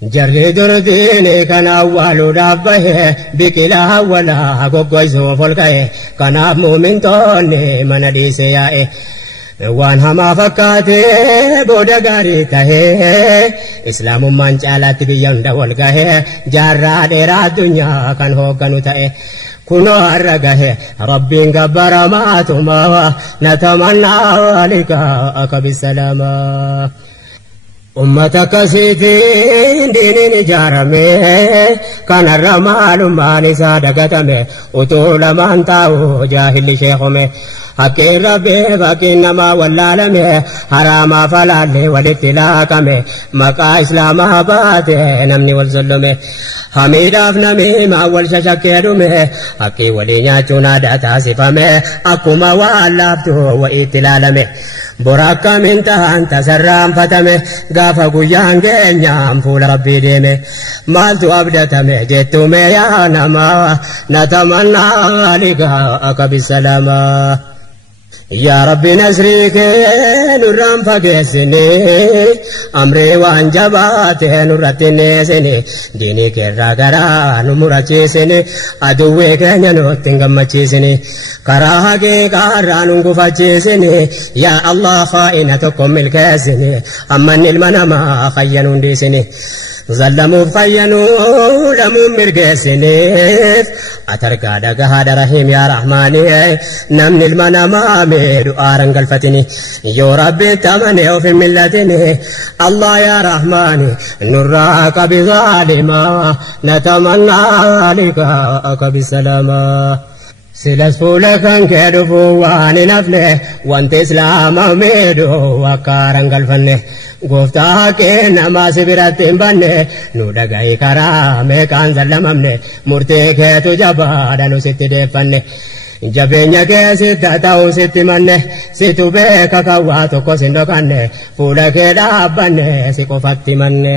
jarri durdiini kan awwaaluudhaaf bahe biqilaa walaa goggoysuuf ol ka'e kanaaf muumintoonni mana dhiise yaa'e waan hamaa fakkaatee booda gaarii tahee islaamummaan caalaatti biyya hunda wal gahe jaarraa dheeraa addunyaa kan hoogganu ta'e kunoo har'a gahe rabbiin gabbaramaatuma natamannaa liqaa'aka bisalaama ummata akkasiitiin diiniin ijaarame kanarra maalummaan isaa dagatame utuu lamaan taa'u jaahilli sheekome hakkiin rabbii fakkiin namaa wallaalame haraamaa falaallee walitti laaqame maqaa islaamaa baate namni wal zollome hamiidhaaf namiimaa wal shashakkee dhume hakkii walii nyaachuun aadaa taasifame akkuma waan laaftu wa'iitti ilaalame bora akkamiin ta'an tasarraanfatame gaafa guyyaan keenyaan fuula rabbii deeme maaltu abdatame jettume yaa namaa natamannaa liqaa'aka bisalaama yaa rabbi nasrii kee nurraan fageessine amree waan jabaate nurratti neessine diinii keerraa garaa nu murachiisine aduwwee keenya nutti hin gammachiisine karaa haqiiqaarraa nu gufachiisine yaa Allah khaa'ina tokko milkeessine amman ilma namaa fayyanu hundiisine zallamuuf fayyanu lamuun mirgeessineef atargaa dhagahaadha rahiim yaa rahmaani namni ilma namaa meedhu aaran galfatini yoo rabbitti amane of hin millatini Allah yaa rahmaani nurraa qabi zaalimaa natamannaa liqaa'aka bisalaama silas fuula kan kee dhufuu waan hin hafne wanti islaama meedhu akka aaran galfanne gooftaa kee namaa si biratti hin banne nu dhagahi karaa meeqaan zallamamne murtee keetu jabaadha nu sitti deeffanne jabeenya kee sitta ta'uu sitti manne situ beeka kan waa tokko sin dhokanne fuula kee dhaabbanne si qofatti manne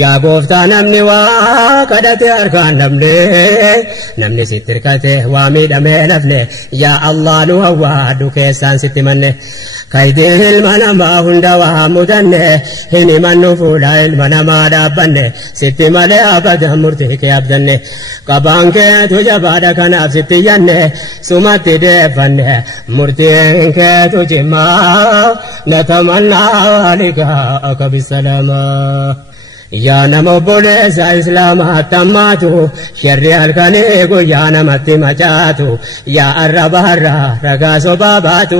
yaa gooftaa namni waa kadhate harkaan dhabne namni sitti hirkate waa miidhamee nafne yaa Allah nu hawwaadhu keessaan sitti manne kaydii ilma namaa hunda waa mudanne hin himannu fuula ilma namaa dhaabbanne sitti malee abadan murtii kee abdanne qabaan keetu jabaadha kanaaf sitti yanne sumatti deeffanne murtiin keetu cimaa natamannaa liqaa'aka bisalaama yaa nama obboleessa islaamaa tammaatu sharri halkanii guyyaa namatti macaatu yaa arrabaarraa ragaa sobaa baatu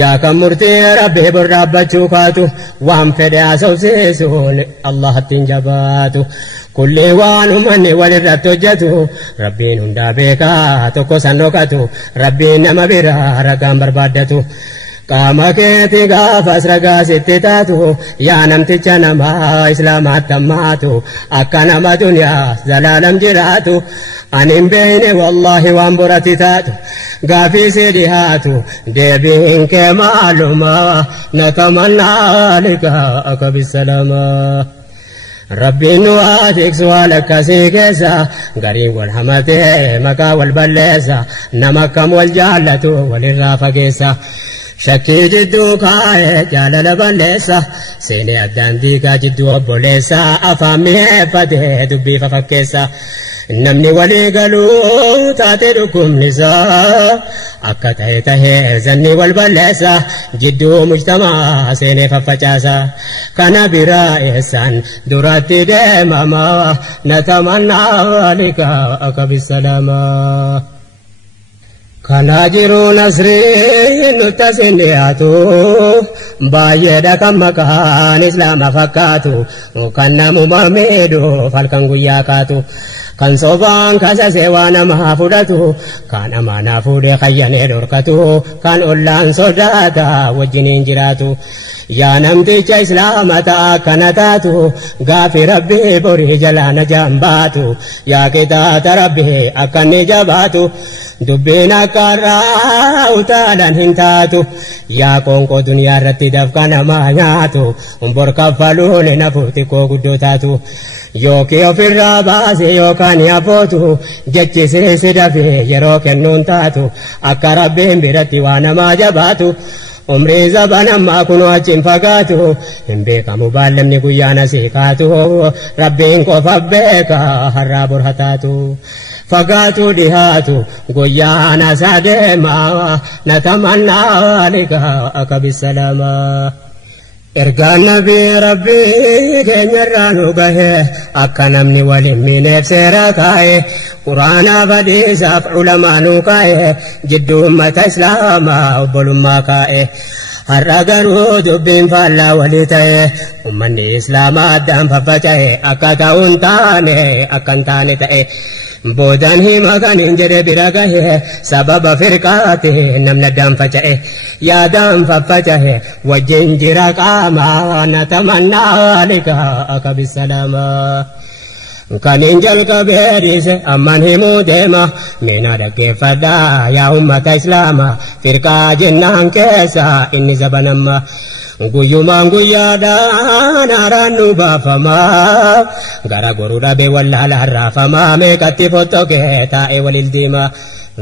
yaa kan murtii rabbii borraabbachuu kaatu waan fedhe haasofsiisuun Allahattiin jabaatu kulli waan uummanni walirratti hojjetu rabbiin hundaa beekaa tokko san dhokatu rabbiin nama biraa ragaan barbaaddatu qaama keeti gaafas ragaa sitti taatu yaa namticha namaa islaamaatti hammaatu akka nama duniyaa zalaalam jiraatu ani hin beeyne wallaahi waan boratti taatu gaafii si dhihaatu deebiin kee maaluma natamannaa liqaa'aka bisalaama rabbiin nu adeegsu haala akkasii keessa gariin wal hamatee maqaa wal balleessa nama akkam wal jaallatu walirraa fageessa shakkii jidduu kaa'ee jaalala balleessa seenee addaan diigaa jidduu obboleessa afaan mi'eeffatee dubbii fafakkeessa namni walii galuu taate dhukkubnisaa akka ta'e tahee zanni wal balleessa jidduu mujtamaa seenee faffacaasa kana biraa eessaan duratti deemama natamannaa liqaa'aka bisalaama kana jiru nasrii nutti asin dhiyaatu baay'eedha kan maqaan islaama fakkaatu kan namuma miidhuuf halkan guyyaa kaatu kan sobaan kasasee waa namaa fudhatu kan amaanaa fuudhee kayyanee dhorkatu kan ollaan sodaata wajjiniin jiraatu yaa namticha islaama ta'a kana taatu gaafi rabbii borii jalaana jaambaatu yaa qixaata rabbii akka inni jabaatu dubbiin akkarraa utaalan hin taatu yaa qoonqoo duniyaa irratti dafqa namaa nyaatu bor kaffaluun nafu xiqqoo guddoo taatu yookii ofirraa baase yookaan yaafootu jechisee si dafee yeroo kennuun taatu akka rabbiin biratti waa namaa jabaatu umrii zabana maa kunoo achiin fagaatu hin beekamu baallamni guyyaana siikaatu rabbiin qofa beeka har'aa bor hataatu fagaatu dhihaatu guyyaana sadeema natamannaa lika bisalaama ergaan nabii rabbii keenyarraa nu gahe akka namni waliin miineef seera kaa'e quraanaa hadiisaaf ulamaa nu kaa'e jidduu ummata islaamaa obbolummaa kaa'e har'a garuu dubbiin faallaa walii ta'e ummanni islaamaa addaan faffaca'e akka ta'uun taane akka hin taane ta'e boodan hima kan hin jedhe bira gahe sababa firqaati namni addaan faca'e yaadaan faffaca'e wajjin jira qaama natamannaa lika akka bisalaama kan hin jalqabee dhiise amman himuu deema meena dhaggeeffadhaa yaa ummata islaamaa firqaa jennaan keessa inni zabanamma guyyumaan guyyaadhaan haaraan nu baafamaa gara goruu dhabee wallaala harraafamaa meeqatti fottokee taa'ee walil diima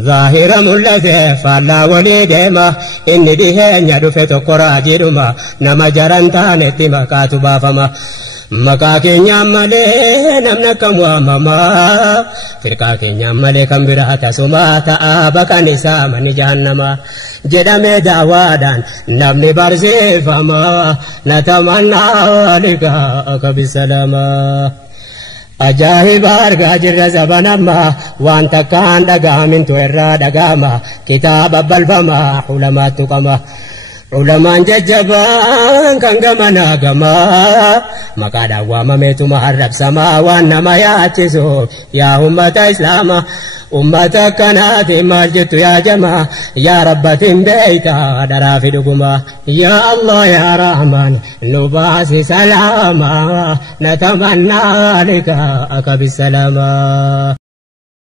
zaahira mul'ate faallaa walii deema inni dhiheenya dhufe tokko raajiidhuma nama jaran taanetti maqaatu baafama maqaa keenyaan malee namni akkam waamamaa firqaa keenyaan malee kan biraa tasumaa ta'aa bakan isaa manni jahannama jedhamee daawaadhaan namni barsiifama natamannaa lika akka bisalaama ajaa'iba argaa jirra zabanamma waan takkaan dhaga'amintu irraa dhaga'ama kitaaba balfamaa ulamaattu qama ulamaan jajjabaan kan gamanaa gamaa maqaadhaan waamameetuma arrabsamaa waan nama yaachisu yaa ummata islaamaa ummata akkanaati maal jettu yaa jamaa yaa rabbatiin beeyta daraa fi dhuguma yaa Allah yaa Rahmaan nu baasi salaama natamannaa lika akka bisalaama